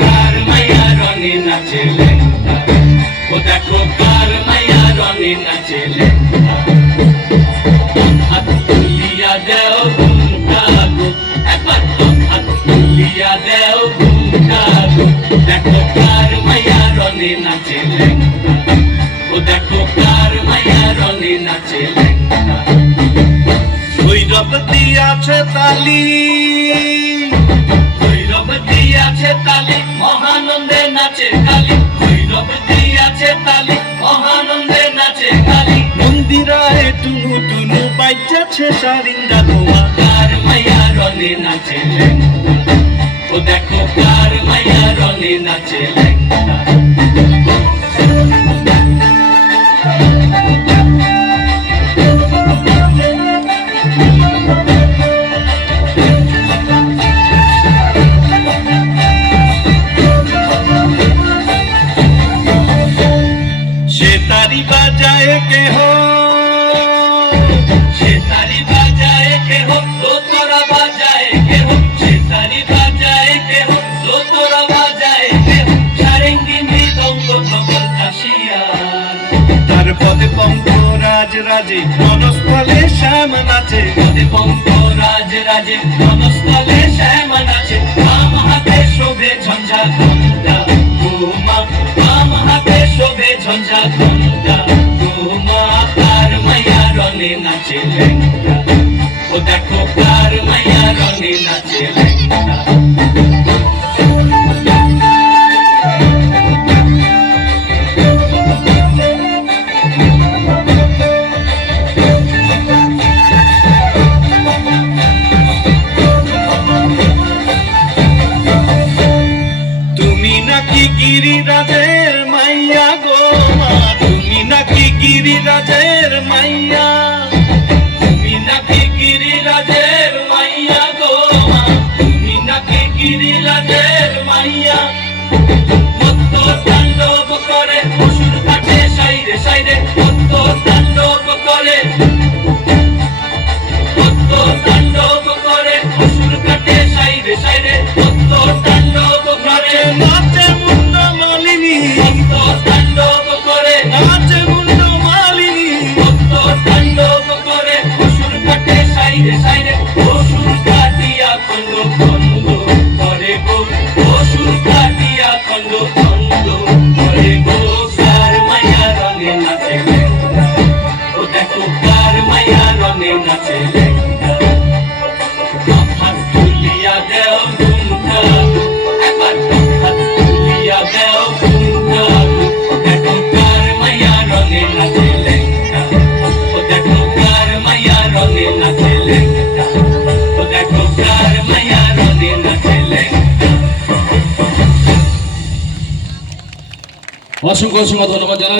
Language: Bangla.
কার মাইয়া রনে নাচে লেঙ্গা, ও দেখো কার মাইয়া রনে নাচে লেঙ্গা। হাত তুলিয়া দেও ঘুমটা গো, একবার হাত তুলিয়া দেও ঘুমটা গো, দেখো কার মাইয়া রনে নাচে লেঙ্গা, ও দেখো কার মাইয়া রনে নাচে লেঙ্গা। ভৈরব দিয়াছে তালি, ভৈরব দিয়াছে তালি, মহানন্দে নাচে কালী। ভৈরব দিয়াছে তালি, মহানন্দে নাচে কালী। মন্দিরায় টুনু টুনু বাজছে সারিন্দা ধোয়া। কার মাইয়া রনে নাচে লেঙ্গা, ও দেখো কার মাইয়া রনে নাচে লেঙ্গা। तारी बजाए के हो, से तारी बजाए के हो, तो तोरा बजाए के हो, से तारी बजाए के हो, तो तोरा बजाए के हो। सारेंगी मृदंग धवल काशिया, तार पदे पंक राज राजे, मनस्थले श्याम नाचे। पदे पंक राज राजे, मनस्थले श्याम नाचे। बाम हाथे शोभे झंझा घंटा, घुमा बाम हाथे शोभे झंझा घंटा, घुमा। कार माइया रने नाचे লেঙ্গা, ও দেখো কার মাইয়া রনে নাচে লেঙ্গা। তুমি নাকি গিরিরাজের মাইয়া গো মা, তুমি নাকি গিরিরাজের মাইয়া, তুমি নাকি গিরিরাজের মাইয়া গো মা, তুমি নাকি গিরিরাজের মাইয়া। মত্ত তাণ্ডব করে অসুর কাটে সাইরে সাইরে, মত্ত তাণ্ডব করে, মত্ত তাণ্ডব করে অসুর কাটে সাইরে সাইরে, মত্ত তাণ্ডব করে। নাচে মুন্ড মালিনী, মত্ত তাণ্ডব করে, নাচে মুন্ড মালিনী, মত্ত তাণ্ডব করে অসুর কাটে সাইরে সাইরে। অসুর কাটিয়া খন্ড খন্ড করে গো, অসুর কাটিয়া খন্ড খন্ড করে গো। কার মাইয়া রনে নাচে লেঙ্গা, ও দেখো কার মাইয়া রনে নাচে লেঙ্গা। হাত তুলিয়া দেও ঘুমটা গো, একবার হাত তুলিয়া দেও ঘুমটা গো, দেখো কার মাইয়া রনে নাচে লেঙ্গা, ও দেখো কার মাইয়া রনে নাচে লেঙ্গা, ও দেখো কার মাইয়া রনে নাচে লেঙ্গা। অসংখ্য অসংখ্য ধন্যবাদ জানাই।